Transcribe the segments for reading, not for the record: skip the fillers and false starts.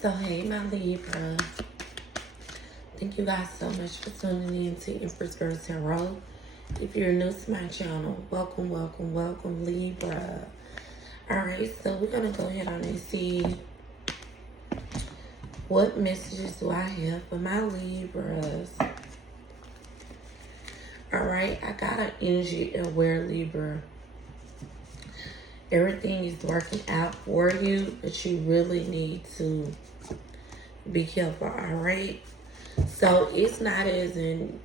So, hey, my Libra. Thank you guys so much for tuning in to Empress Girl Tarot. If you're new to my channel, welcome, welcome, welcome, Libra. Alright, so we're going to go ahead on and see what messages do I have for my Libras. Alright, I got an energy aware Libra. Everything is working out for you, but you really need to be careful, alright? So it's not as in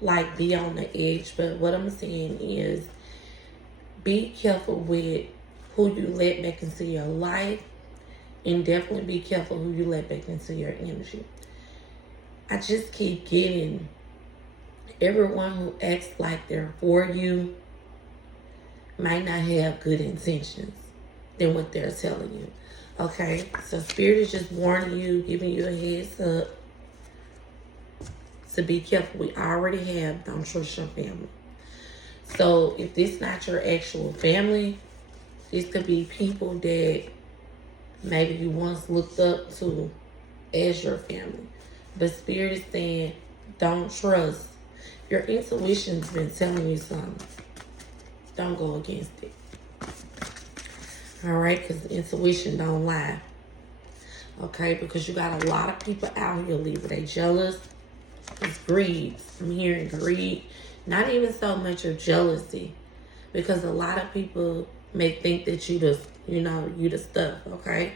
like be on the edge, but what I'm saying is be careful with who you let back into your life, and definitely be careful who you let back into your energy. I just keep getting everyone who acts like they're for you might not have good intentions than what they're telling you. Okay, so Spirit is just warning you, giving you a heads up to be careful. We already have don't trust your family. So if this is not your actual family, this could be people that maybe you once looked up to as your family. But Spirit is saying don't trust. Your intuition's been telling you something. Don't go against it. Alright, because intuition don't lie. Okay, because you got a lot of people out here, Libra. They jealous. It's greed. I'm hearing greed. Not even so much of jealousy. Because a lot of people may think that you the stuff, okay?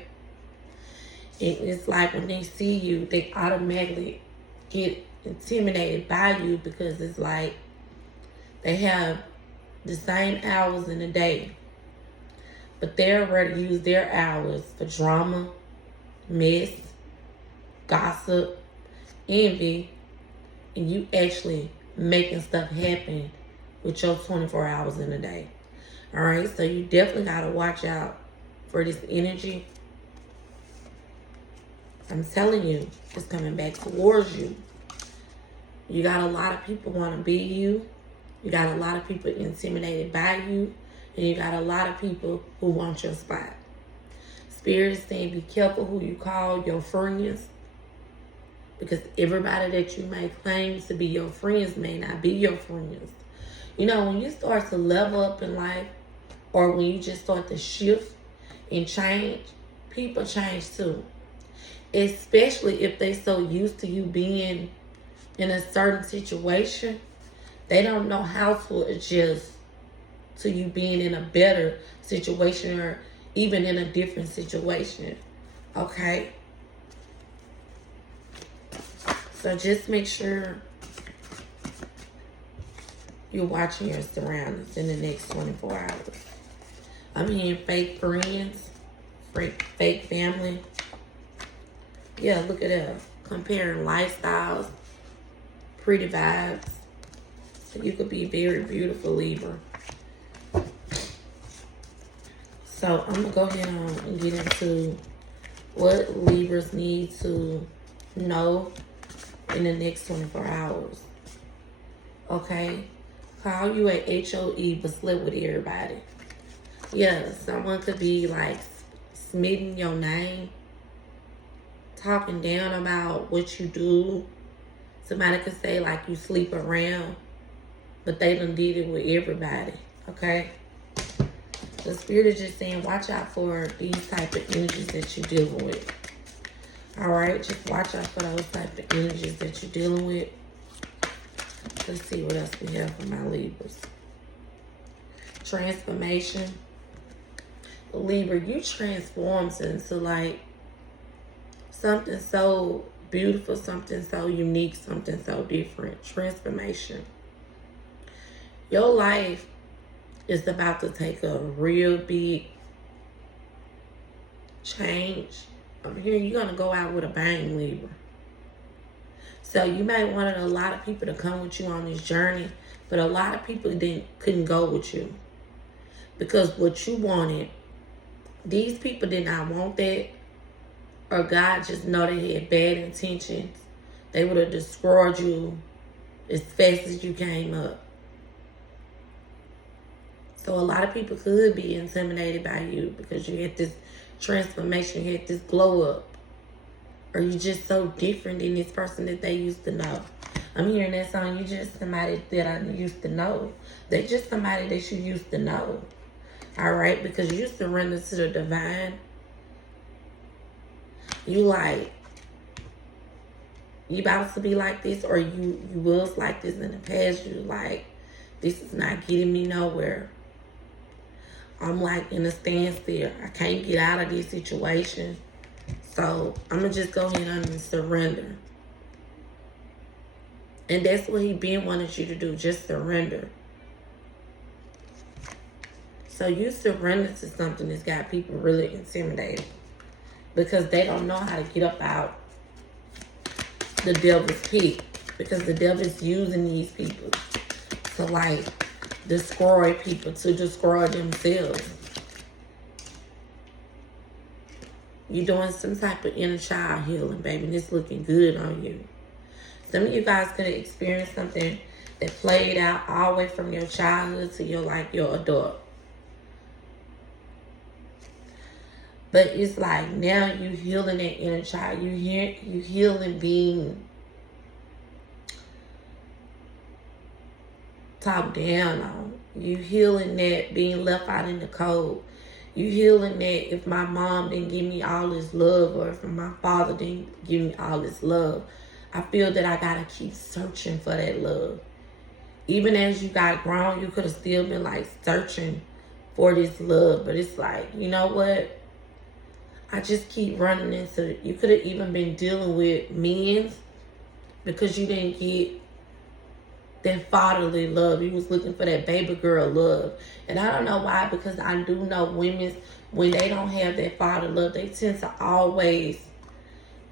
And it's like when they see you, they automatically get intimidated by you because it's like they have the same hours in a day, but they're ready to use their hours for drama, mess, gossip, envy, and you actually making stuff happen with your 24 hours in a day. All right, so you definitely got to watch out for this energy. I'm telling you, it's coming back towards you. You got a lot of people want to be you. You got a lot of people intimidated by you. And you got a lot of people who want your spot. Spirit is saying be careful who you call your friends. Because everybody that you may claim to be your friends may not be your friends. You know, when you start to level up in life, or when you just start to shift and change, people change too. Especially if they so used to you being in a certain situation, they don't know how to adjust to you being in a better situation or even in a different situation. Okay? So just make sure you're watching your surroundings in the next 24 hours. I'm hearing fake friends, fake family. Yeah, look at that. Comparing lifestyles, pretty vibes. So you could be very beautiful, Libra. So I'm going to go ahead and get into what Libras need to know in the next 24 hours. Okay? Call you a HOE but slept with everybody. Yeah, someone could be like smitten your name, talking down about what you do. Somebody could say like you sleep around, but they done did it with everybody. Okay? The Spirit is just saying watch out for these type of energies that you're dealing with. Alright, just watch out for those type of energies that you're dealing with. Let's see what else we have for my Libras. Transformation. Libra, you transforms into like something so beautiful, something so unique, something so different. Transformation. Your life is about to take a real big change. I'm hearing you're going to go out with a bang, Libra. So you may want a lot of people to come with you on this journey, but a lot of people couldn't go with you. Because what you wanted, these people did not want that, or God just know they had bad intentions. They would have destroyed you as fast as you came up. So a lot of people could be intimidated by you because you had this transformation, you had this glow up. Or you just so different than this person that they used to know. I'm hearing that song, you just somebody that I used to know. They just somebody that you used to know. All right? Because you surrender to the divine. You like, you about to be like this, or you was like this in the past. You like, this is not getting me nowhere. I'm like in a standstill. I can't get out of this situation. So I'm going to just go ahead and surrender. And that's what he been wanting you to do. Just surrender. So you surrender to something that's got people really intimidated. Because they don't know how to get up out the devil's pit. Because the devil's using these people to like destroy people, to destroy themselves. You're doing some type of inner child healing, baby. And it's looking good on you. Some of you guys could have experienced something that played out all the way from your childhood to your adult. But it's like now you healing that inner child. You healing being talked down on. You healing that being left out in the cold. You healing that if my mom didn't give me all this love, or if my father didn't give me all this love, I feel that I gotta keep searching for that love. Even as you got grown, you could have still been like searching for this love. But it's like, you know what? I just keep running into it. You could have even been dealing with men because you didn't get that fatherly love. You was looking for that baby girl love. And I don't know why, because I do know women, when they don't have that father love, they tend to always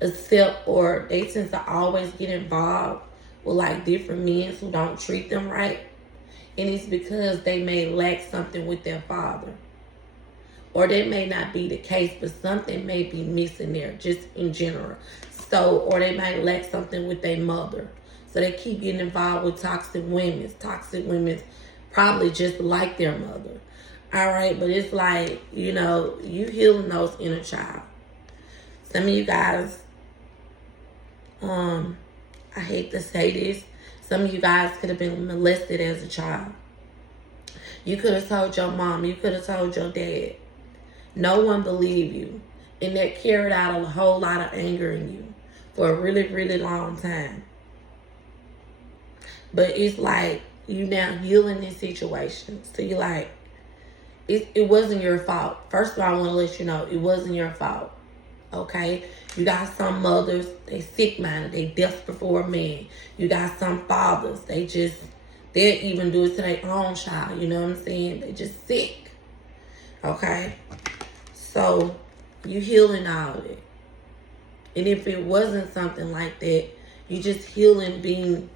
accept, or they tend to always get involved with like different men who don't treat them right. And it's because they may lack something with their father. Or that may not be the case, but something may be missing there, just in general. So, or they might lack something with their mother. So they keep getting involved with toxic women. Toxic women probably just like their mother. All right, but it's like, you know, you healing those inner child. Some of you guys, I hate to say this, some of you guys could have been molested as a child. You could have told your mom, you could have told your dad. No one believed you. And that carried out a whole lot of anger in you for a really, really long time. But it's like you now healing this situation. So you're like, it wasn't your fault. First of all, I want to let you know, it wasn't your fault. Okay? You got some mothers, they sick-minded. They desperate for a man. You got some fathers, they'll even do it to their own child. You know what I'm saying? They just sick. Okay? So, you healing all of it. And if it wasn't something like that, you just healing being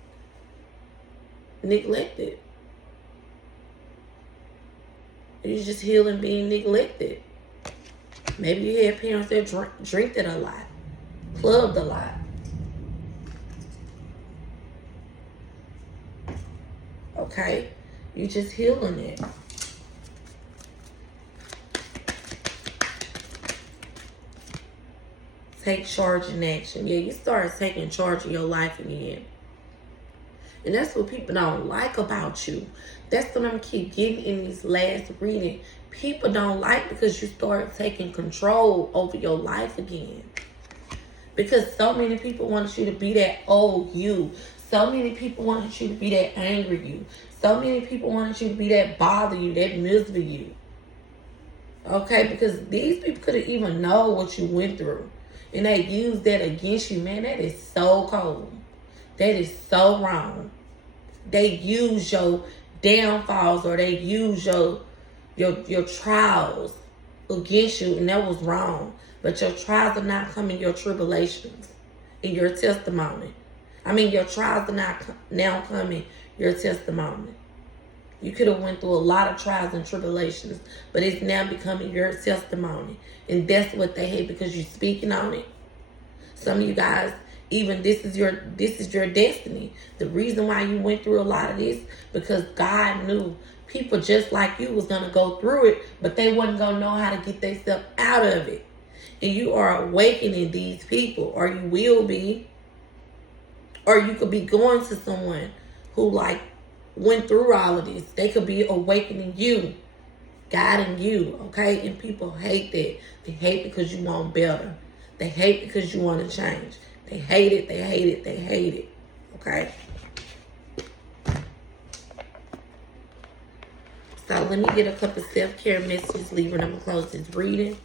neglected. You just healing being neglected. Maybe you had parents that drank it a lot, clubbed a lot. Okay? You just healing it. Take charge and action. Yeah, you start taking charge of your life again. And that's what people don't like about you. That's what I'm keep getting in these last reading. People don't like because you start taking control over your life again. Because so many people want you to be that old you. So many people want you to be that angry you. So many people want you to be that bother you, that miserable you. Okay, because these people could have even known what you went through. And they use that against you, man. That is so cold. That is so wrong. They use your downfalls, or they use your trials against you, and that was wrong. But your trials are not coming, your tribulations in your testimony. I mean, your trials are not now coming, your testimony. You could have went through a lot of trials and tribulations, but it's now becoming your testimony. And that's what they hate, because you're speaking on it. Some of you guys, even this is your destiny. The reason why you went through a lot of this, because God knew people just like you was going to go through it, but they wasn't going to know how to get themselves out of it. And you are awakening these people, or you will be. Or you could be going to someone who like went through all of this. They could be awakening you, guiding you, okay? And people hate that. They hate because you want better. They hate because you want to change. They hate it, they hate it, they hate it, okay? So let me get a couple self-care messages, Libra, and I'm going to close this reading.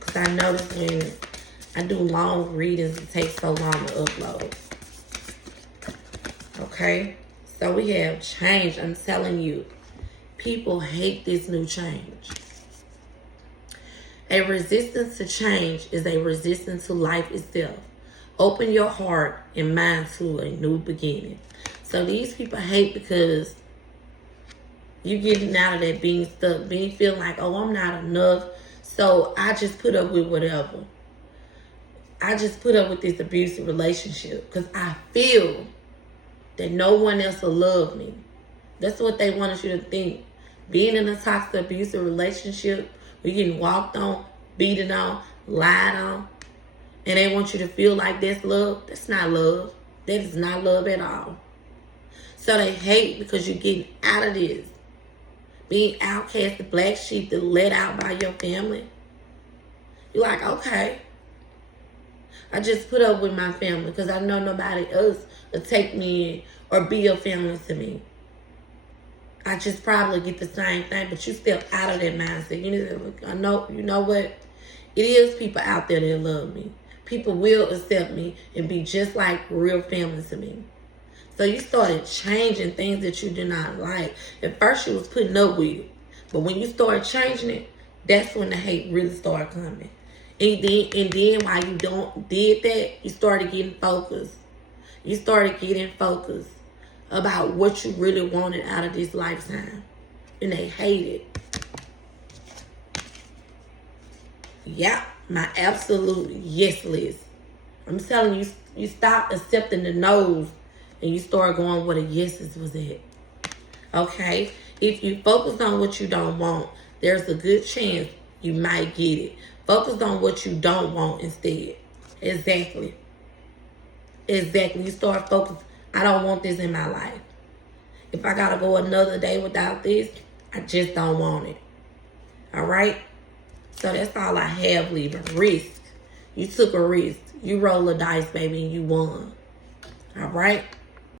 Because I notice when I do long readings, it takes so long to upload. Okay? So we have change. I'm telling you, people hate this new change. A resistance to change is a resistance to life itself. Open your heart and mind to a new beginning. So these people hate because you getting out of that being stuck, being feeling like, oh, I'm not enough, so I just put up with whatever. I just put up with this abusive relationship because I feel that no one else will love me. That's what they wanted you to think. Being in a toxic abusive relationship, we're getting walked on, beaten on, lied on, and they want you to feel like that's love. That's not love. That is not love at all. So they hate because you're getting out of this. Being outcast, the black sheep, the let out by your family. You're like, okay, I just put up with my family because I know nobody else will take me in or be a family to me. I just probably get the same thing, but you step out of that mindset. You know what? It is people out there that love me. People will accept me and be just like real family to me. So you started changing things that you did not like. At first you was putting up with it. But when you started changing it, that's when the hate really started coming. And then while you did that, you started getting focused. You started getting focused about what you really wanted out of this lifetime. And they hate it. Yeah, my absolute yes list. I'm telling you, you stop accepting the no's and you start going where the yeses was at. Okay? If you focus on what you don't want, there's a good chance you might get it. Focus on what you don't want instead. Exactly. You start focusing. I don't want this in my life. If I gotta go another day without this, I just don't want it. All right? So that's all I have, Libra. Risk. You took a risk. You roll a dice, baby, and you won. All right?